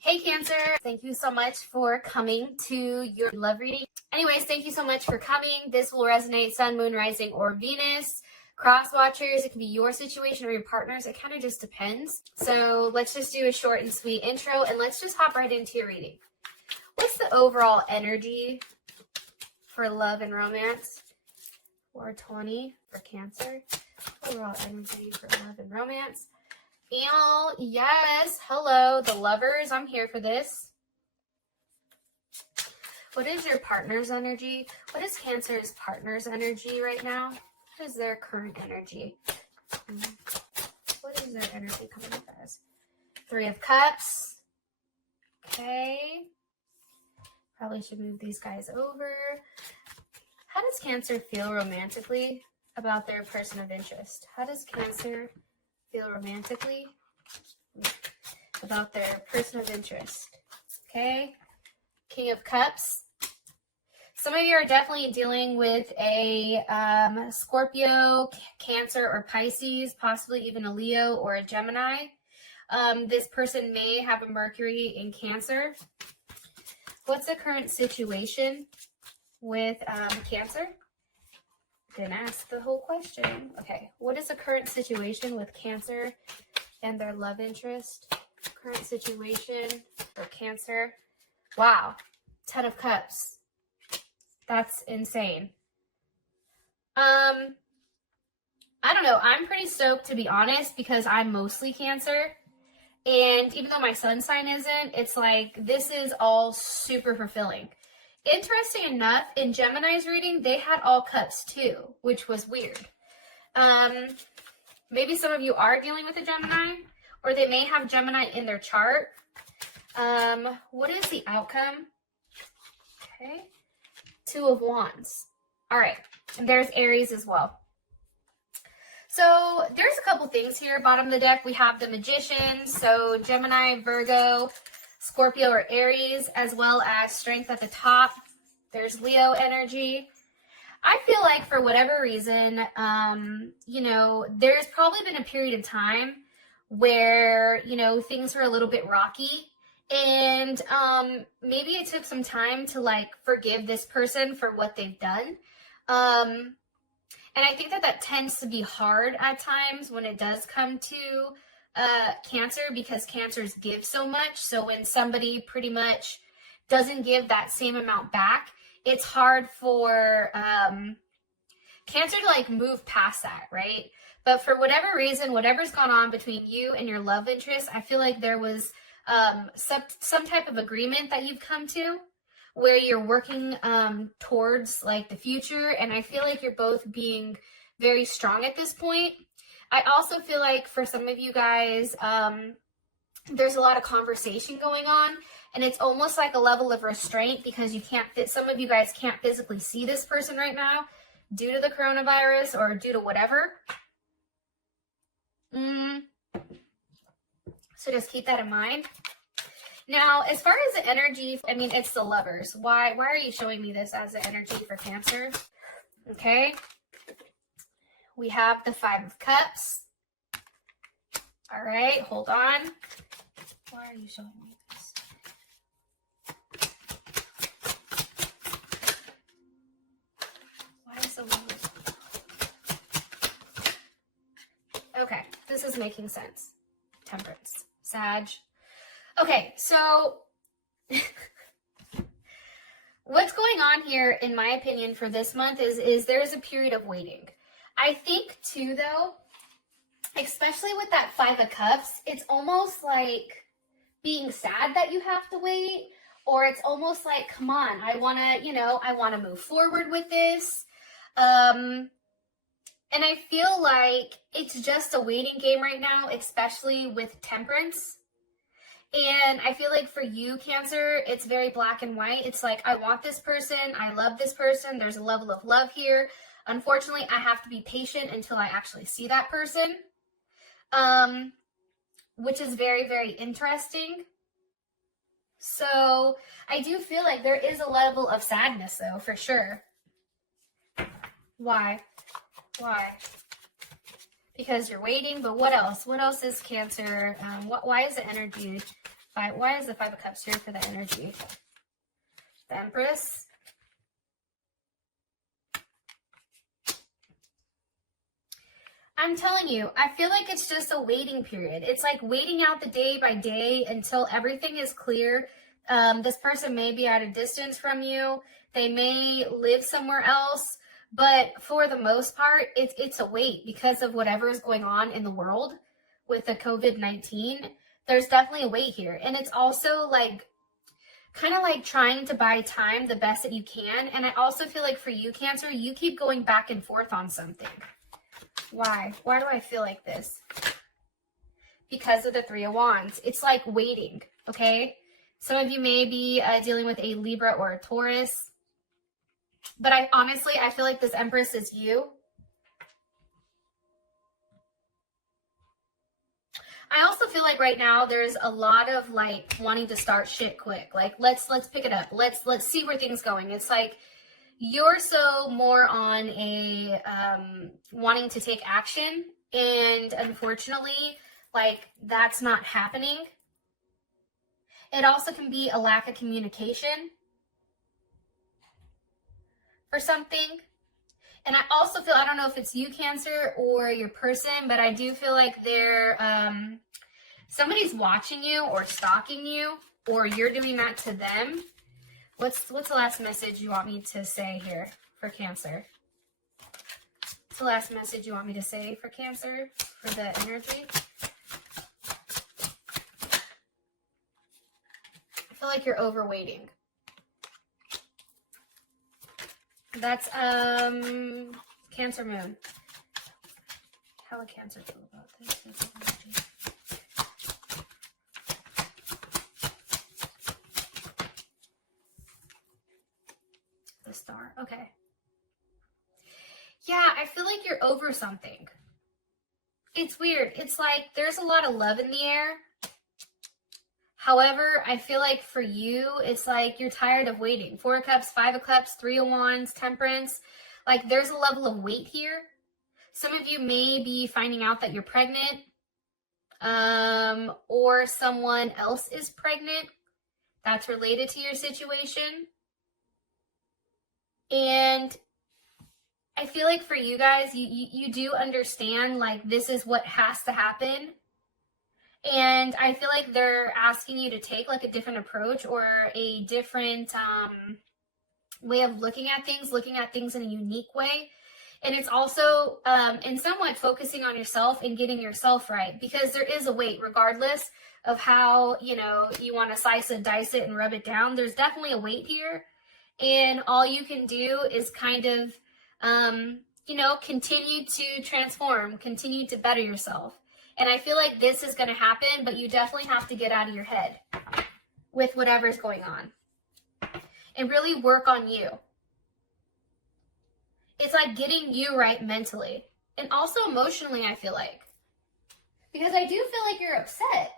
Hey Cancer, thank you so much for coming to your love reading. Anyways, thank you so much for coming. This will resonate Sun, Moon, Rising, or Venus. Cross watchers, it can be your situation or your partner's. It kind of just depends. So let's just do a short and sweet intro and let's just hop right into your reading. What's the overall energy for love and romance? 420 for Cancer. Overall energy for love and romance. Yes, hello, the lovers. I'm here for this. What is your partner's energy? What is Cancer's partner's energy right now? What is their current energy? What is their energy coming up as? 3 of Cups. Okay. Probably should move these guys over. How does Cancer feel romantically about their person of interest? How does Cancer feel romantically about their person of interest? Okay. King of Cups. Some of you are definitely dealing with a Scorpio, Cancer, or Pisces, possibly even a Leo or a Gemini. This person may have a Mercury in Cancer. What's the current situation with Cancer? Didn't ask the whole question. Okay, what is the current situation with Cancer and their love interest? Current situation for Cancer. Wow, 10 of Cups. That's insane. I don't know. I'm pretty stoked, to be honest, because I'm mostly Cancer. And even though my sun sign isn't, it's like this is all super fulfilling. Interesting enough, in Gemini's reading, they had all cups too, which was weird. Maybe some of you are dealing with a Gemini, or they may have Gemini in their chart. What is the outcome? Okay. 2 of Wands. All right. And there's Aries as well. So there's a couple things here. Bottom of the deck, we have the Magician. So Gemini, Virgo, Scorpio, or Aries, as well as Strength at the top. There's Leo energy. I feel like for whatever reason, there's probably been a period of time where, things were a little bit rocky. And maybe it took some time to forgive this person for what they've done. And I think that tends to be hard at times when it does come to Cancer, because Cancers give so much. So when somebody pretty much doesn't give that same amount back, it's hard for Cancer to move past that, right? But for whatever reason, whatever's gone on between you and your love interest, I feel like there was some type of agreement that you've come to where you're working towards the future. And I feel like you're both being very strong at this point. I also feel like for some of you guys, there's a lot of conversation going on, and it's almost like a level of restraint because some of you guys can't physically see this person right now due to the coronavirus or due to whatever. So just keep that in mind. Now, as far as the energy, it's the Lovers. Why are you showing me this as the energy for Cancer? Okay. We have the 5 of Cups. All right, hold on. Why are you showing me this? Why is the Lovers? Okay, this is making sense. Temperance. Sag. Okay, so what's going on here, in my opinion, for this month is there's a period of waiting. I think, too, though, especially with that 5 of Cups, it's almost like being sad that you have to wait, or it's almost like, come on, I want to move forward with this. And I feel like it's just a waiting game right now, especially with Temperance. And I feel like for you, Cancer, it's very black and white. It's like, I want this person. I love this person. There's a level of love here. Unfortunately, I have to be patient until I actually see that person, which is very, very interesting. So I do feel like there is a level of sadness, though, for sure. Why? Because you're waiting, but what else? What else is Cancer? Why is the energy Why is the Five of Cups here for the energy? The Empress. I'm telling you, I feel like it's just a waiting period. It's like waiting out the day by day until everything is clear. This person may be at a distance from you. They may live somewhere else. But for the most part, it's a wait because of whatever is going on in the world with the COVID-19. There's definitely a wait here. And it's also like kind of like trying to buy time the best that you can. And I also feel like for you, Cancer, you keep going back and forth on something. Why? Why do I feel like this? Because of the Three of Wands. It's like waiting, okay? Some of you may be dealing with a Libra or a Taurus. But I feel like this Empress is you. I also feel like right now there's a lot of like wanting to start shit quick. Like let's pick it up. Let's see where things going. It's like you're so more on a wanting to take action, and unfortunately, like that's not happening. It also can be a lack of communication for something. And I also feel, I don't know if it's you, Cancer, or your person, but I do feel like they're somebody's watching you or stalking you, or you're doing that to them. What's the last message you want me to say here for Cancer? What's the last message you want me to say for Cancer, for the energy? I feel like you're overweighting. That's Cancer moon. How would Cancer feel about this? The Star. Okay. Yeah, I feel like you're over something. It's weird. It's like there's a lot of love in the air. However, I feel like for you, it's like you're tired of waiting. Four of Cups, Five of Cups, Three of Wands, Temperance. Like there's a level of wait here. Some of you may be finding out that you're pregnant, or someone else is pregnant that's related to your situation. And I feel like for you guys, you do understand like this is what has to happen. And I feel like they're asking you to take like a different approach or a different way of looking at things in a unique way. And it's also in somewhat focusing on yourself and getting yourself right, because there is a weight regardless of how, you know, you want to slice it, dice it, and rub it down. There's definitely a weight here. And all you can do is kind of, you know, continue to transform, continue to better yourself. And I feel like this is going to happen, but you definitely have to get out of your head with whatever's going on and really work on you. It's like getting you right mentally and also emotionally, I feel like. Because I do feel like you're upset.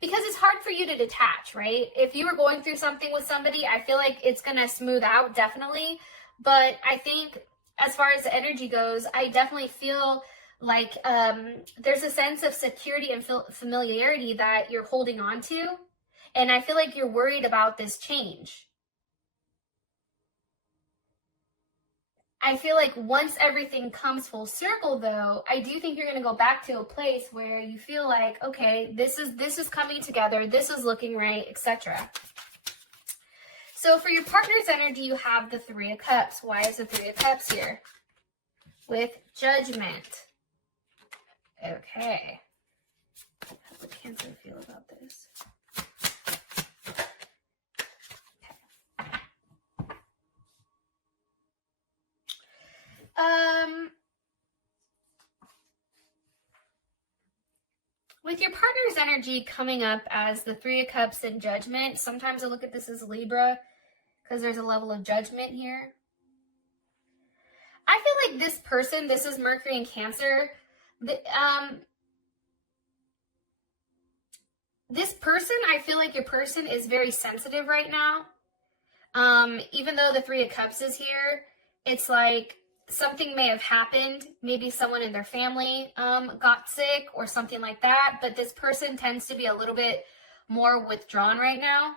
Because it's hard for you to detach, right? If you were going through something with somebody, I feel like it's going to smooth out, definitely. But I think as far as the energy goes, I definitely feel like there's a sense of security and familiarity that you're holding on to. And I feel like you're worried about this change. I feel like once everything comes full circle, though, I do think you're going to go back to a place where you feel like, okay, this is coming together, this is looking right, etc. So for your partner's energy, you have the Three of Cups. Why is the Three of Cups here? With Judgment. Okay. How does Cancer feel about this? With your partner's energy coming up as the Three of Cups and Judgment, sometimes I look at this as Libra because there's a level of judgment here. I feel like this person, this is Mercury and Cancer, this person, I feel like your person is very sensitive right now. Even though the Three of Cups is here, it's like something may have happened. Maybe someone in their family got sick or something like that. But this person tends to be a little bit more withdrawn right now.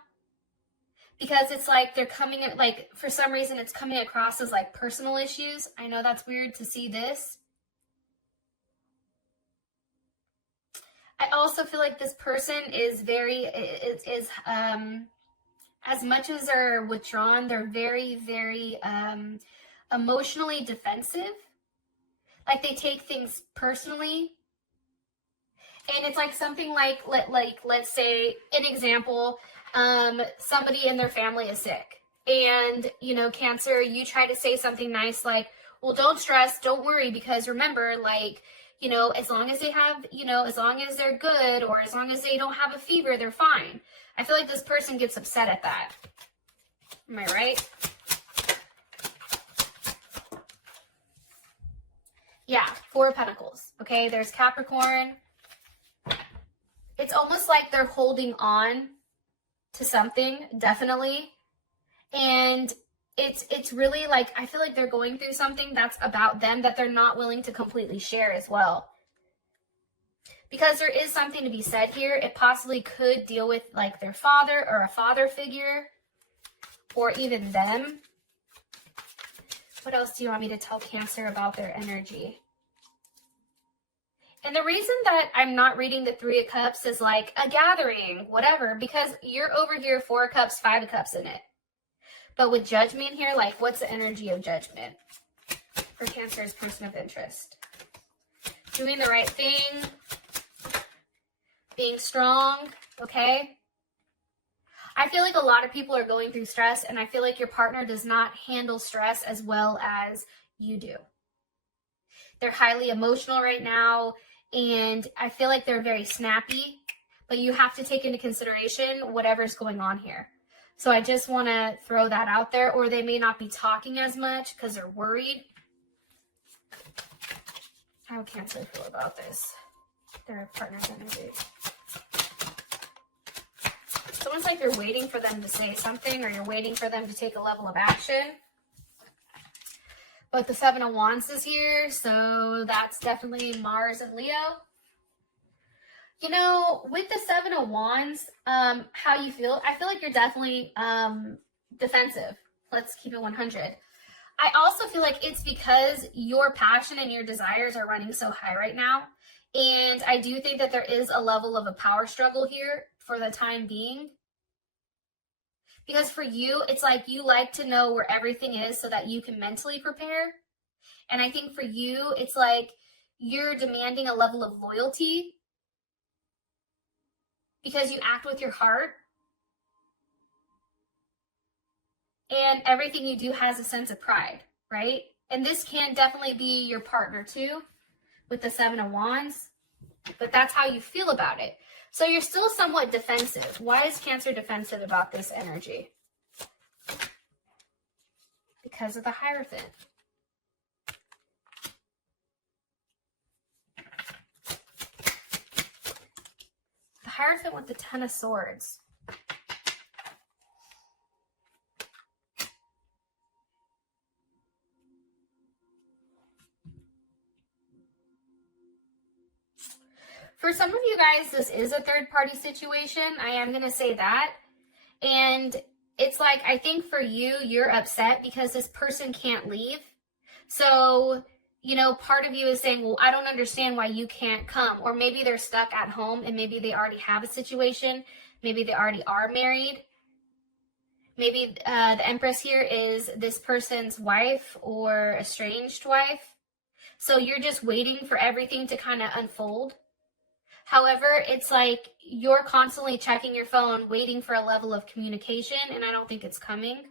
Because it's like they're coming, like, for some reason it's coming across as like personal issues. I know that's weird to see this. I also feel like this person is as much as they're withdrawn, they're very, very emotionally defensive. Like they take things personally. And it's like something like let's say, an example, somebody in their family is sick. And, you know, Cancer, you try to say something nice like, well, don't stress, don't worry, because remember, like, you know, as long as they have, you know, as long as they're good, or as long as they don't have a fever, they're fine. I feel like this person gets upset at that. Am I right? Yeah, Four of Pentacles. Okay, there's Capricorn. It's almost like they're holding on to something, definitely. And it's really like, I feel like they're going through something that's about them that they're not willing to completely share as well. Because there is something to be said here. It possibly could deal with like their father or a father figure, or even them. What else do you want me to tell Cancer about their energy? And the reason that I'm not reading the Three of Cups is like a gathering, whatever, because you're over here, Four of Cups, Five of Cups in it. But with Judgment here, like, what's the energy of Judgment for Cancer's person of interest? Doing the right thing, being strong, okay? I feel like a lot of people are going through stress, and I feel like your partner does not handle stress as well as you do. They're highly emotional right now, and I feel like they're very snappy, but you have to take into consideration whatever's going on here. So I just want to throw that out there, or they may not be talking as much because they're worried. How Cancer feel about this? Their partner's energy. It's almost like you're waiting for them to say something, or you're waiting for them to take a level of action. But the Seven of Wands is here, so that's definitely Mars and Leo. You know, with the Seven of Wands, how you feel? I feel like you're definitely defensive. Let's keep it 100. I also feel like it's because your passion and your desires are running so high right now. And I do think that there is a level of a power struggle here for the time being. Because for you, it's like you like to know where everything is so that you can mentally prepare. And I think for you, it's like you're demanding a level of loyalty because you act with your heart. And everything you do has a sense of pride, right? And this can definitely be your partner too, with the Seven of Wands. But that's how you feel about it. So you're still somewhat defensive. Why is Cancer defensive about this energy? Because of the Hierophant. The Hierophant with the Ten of Swords. For some of you guys, this is a third-party situation. I am going to say that. And it's like, I think for you, you're upset because this person can't leave. So, you know, part of you is saying, well, I don't understand why you can't come. Or maybe they're stuck at home and maybe they already have a situation. Maybe they already are married. Maybe the Empress here is this person's wife or estranged wife. So you're just waiting for everything to kind of unfold. However, it's like you're constantly checking your phone, waiting for a level of communication, and I don't think it's coming.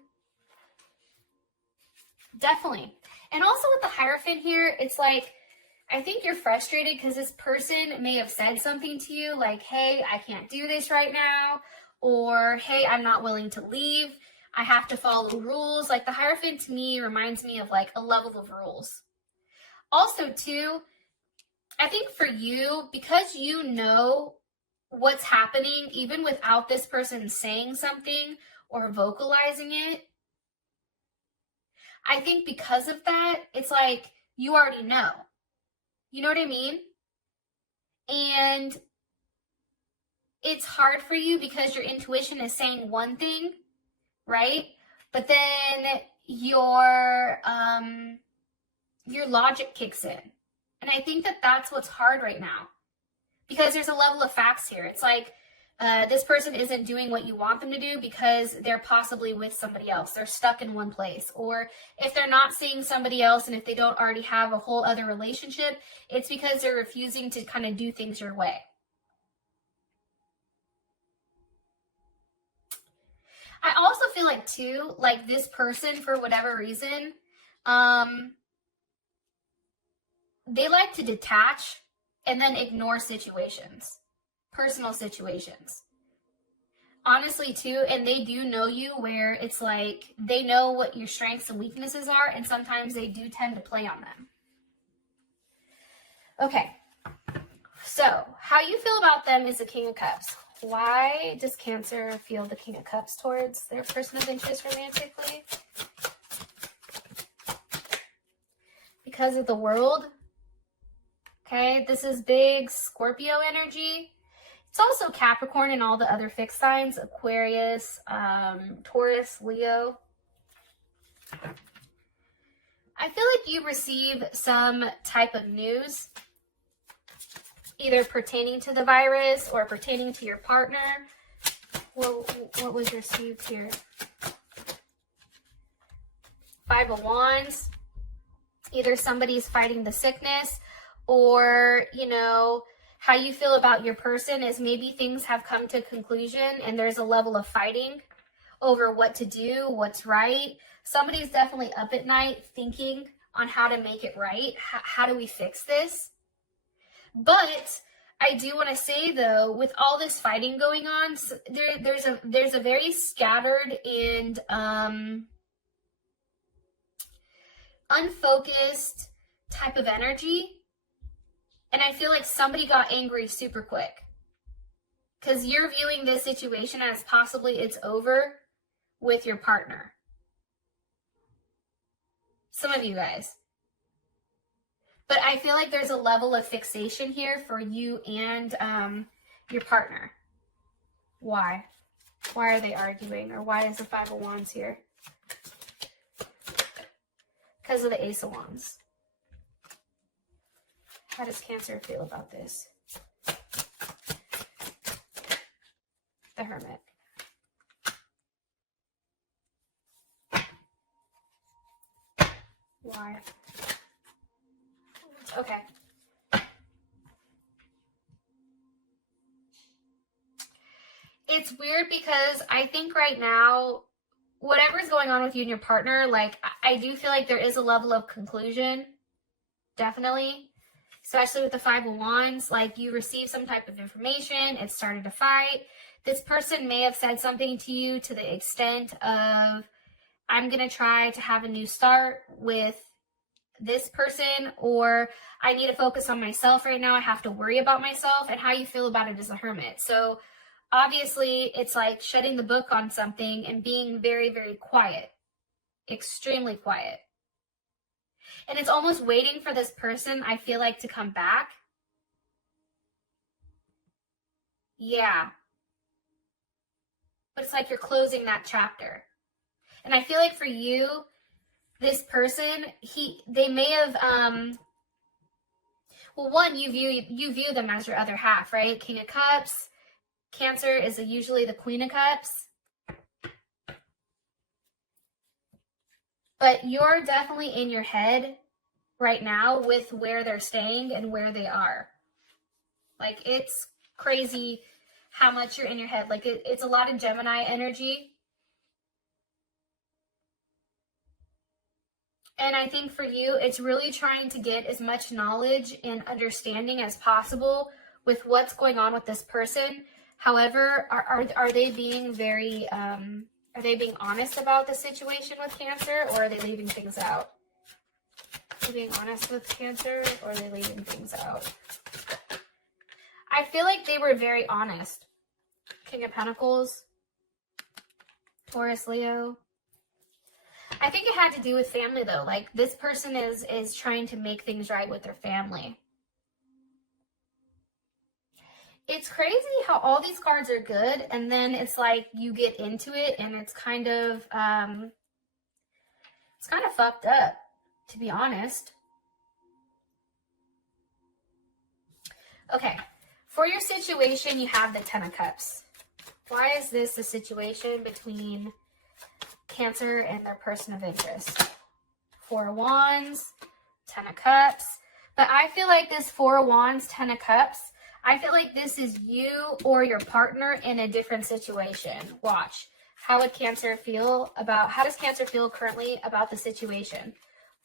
Definitely. And also with the Hierophant here, it's like, I think you're frustrated because this person may have said something to you like, hey, I can't do this right now, or hey, I'm not willing to leave. I have to follow rules. Like the Hierophant to me reminds me of like a level of rules. Also too, I think for you, because you know what's happening, even without this person saying something or vocalizing it, I think because of that, it's like you already know. You know what I mean? And it's hard for you because your intuition is saying one thing, right? But then your logic kicks in. And I think that that's what's hard right now. Because there's a level of facts here. It's like this person isn't doing what you want them to do because they're possibly with somebody else. They're stuck in one place. Or if they're not seeing somebody else and if they don't already have a whole other relationship, it's because they're refusing to kind of do things your way. I also feel like too, like this person, for whatever reason, they like to detach and then ignore situations, personal situations. Honestly too, and they do know you where it's like they know what your strengths and weaknesses are, and sometimes they do tend to play on them. Okay, so how you feel about them is the King of Cups. Why does Cancer feel the King of Cups towards their person of interest romantically? Because of the World. Okay, this is big Scorpio energy. It's also Capricorn and all the other fixed signs, Aquarius, Taurus, Leo. I feel like you receive some type of news, either pertaining to the virus or pertaining to your partner. What was received here? Five of Wands. Either somebody's fighting the sickness, or, you know, how you feel about your person is maybe things have come to conclusion and there's a level of fighting over what to do, what's right. Somebody's definitely up at night thinking on how to make it right. How do we fix this? But I do want to say, though, with all this fighting going on, there's a very scattered and unfocused type of energy. And I feel like somebody got angry super quick. Because you're viewing this situation as possibly it's over with your partner. Some of you guys. But I feel like there's a level of fixation here for you and your partner. Why? Why are they arguing? Or why is the Five of Wands here? Because of the Ace of Wands. How does Cancer feel about this? The Hermit. Why? Okay. It's weird because I think right now, whatever's going on with you and your partner, like, I do feel like there is a level of conclusion. Definitely. Especially with the Five of Wands, like you receive some type of information, it started a fight. This person may have said something to you to the extent of, I'm going to try to have a new start with this person, or I need to focus on myself right now. I have to worry about myself, and how you feel about it as a hermit. So obviously it's like shutting the book on something and being very, very quiet, extremely quiet. And it's almost waiting for this person, I feel like, to come back. Yeah. But it's like you're closing that chapter. And I feel like for you, this person, they may have, well, one, you view them as your other half, right? King of Cups. Cancer is usually the Queen of Cups. But you're definitely in your head right now with where they're staying and where they are. Like, it's crazy how much you're in your head. Like, it's a lot of Gemini energy. And I think for you, it's really trying to get as much knowledge and understanding as possible with what's going on with this person. However, are they being very, are they being honest about the situation with Cancer, or are they leaving things out? Are they being honest with Cancer, or are they leaving things out? I feel like they were very honest. King of Pentacles, Taurus, Leo. I think it had to do with family though. Like this person is trying to make things right with their family. It's crazy how all these cards are good, and then it's like you get into it and it's kind of fucked up, to be honest. Okay, for your situation, you have the Ten of Cups. Why is this a situation between Cancer and their person of interest? Four of Wands, Ten of Cups. But I feel like this Four of Wands, Ten of Cups, I feel like this is you or your partner in a different situation. Watch. How does Cancer feel currently about the situation?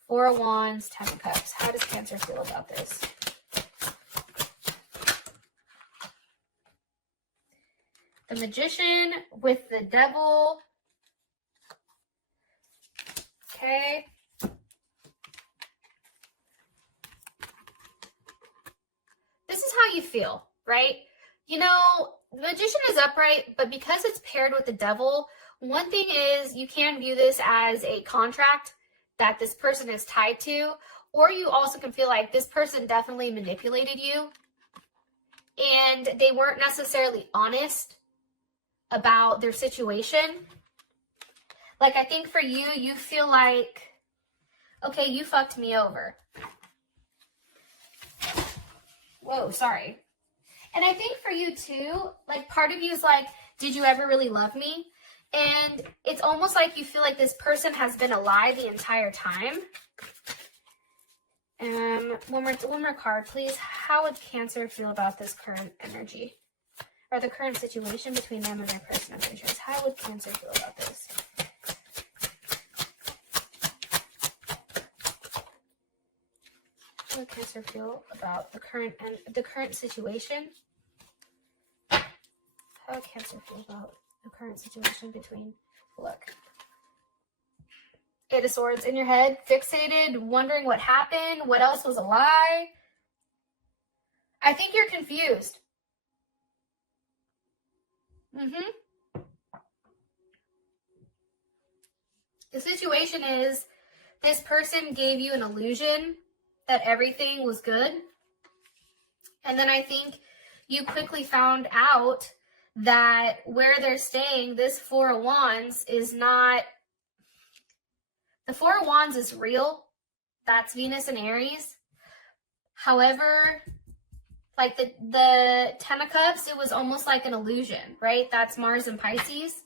Four of Wands, Ten of Cups. How does Cancer feel about this? The Magician with the Devil. Okay. This is how you feel, right? You know, the Magician is upright, but because it's paired with the Devil, one thing is you can view this as a contract that this person is tied to, or you also can feel like this person definitely manipulated you and they weren't necessarily honest about their situation. Like, I think for you, you feel like, okay, you fucked me over. Whoa, sorry. And I think for you too, like part of you is like, did you ever really love me? And it's almost like you feel like this person has been a lie the entire time. One more card, please. How would Cancer feel about this current energy? Or the current situation between them and their person of interest? How would Cancer feel about this? How would Cancer feel about the current situation? How would Cancer feel about the current situation between, look. Eight of Swords in your head, fixated, wondering what happened, what else was a lie. I think you're confused. The situation is this person gave you an illusion that everything was good. And then I think you quickly found out that where they're staying, this Four of Wands is not, the Four of Wands is real. That's Venus and Aries. However, like the Ten of Cups, it was almost like an illusion, right? That's Mars and Pisces.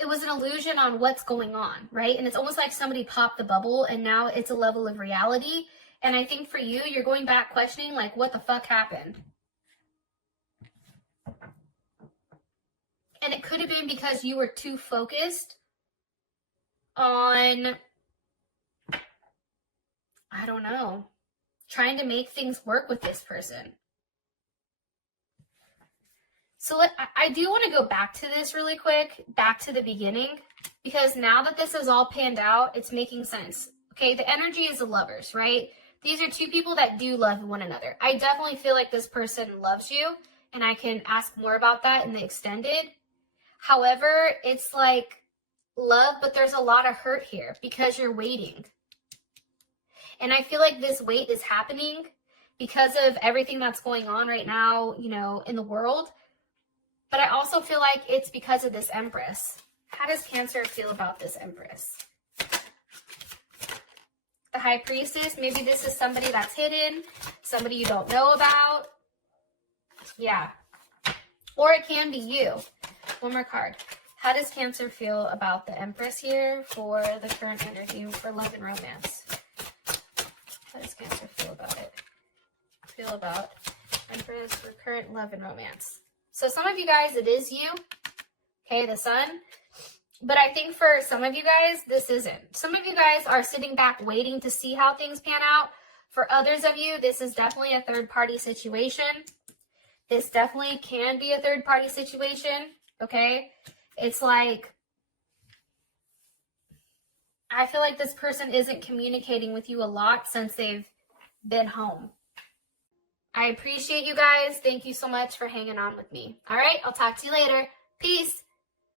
It was an illusion on what's going on, right? And it's almost like somebody popped the bubble and now it's a level of reality. And I think for you, you're going back questioning, like, what the fuck happened? And it could have been because you were too focused on, I don't know, trying to make things work with this person. So I do want to go back to this really quick, back to the beginning, because now that this is all panned out, it's making sense. Okay, the energy is the lovers, right? These are two people that do love one another. I definitely feel like this person loves you, and I can ask more about that in the extended. However, it's like love, but there's a lot of hurt here because you're waiting. And I feel like this wait is happening because of everything that's going on right now, you know, in the world. But I also feel like it's because of this Empress. How does Cancer feel about this Empress? The High Priestess, maybe this is somebody that's hidden, somebody you don't know about. Yeah. Or it can be you. One more card. How does Cancer feel about the Empress here for the current energy for love and romance? How does Cancer feel about it? Feel about Empress for current love and romance. So some of you guys, it is you. Okay, the Sun. But I think for some of you guys, this isn't. Some of you guys are sitting back waiting to see how things pan out. For others of you, this is definitely a third-party situation. This definitely can be a third-party situation, okay? It's like, I feel like this person isn't communicating with you a lot since they've been home. I appreciate you guys. Thank you so much for hanging on with me. All right, I'll talk to you later. Peace.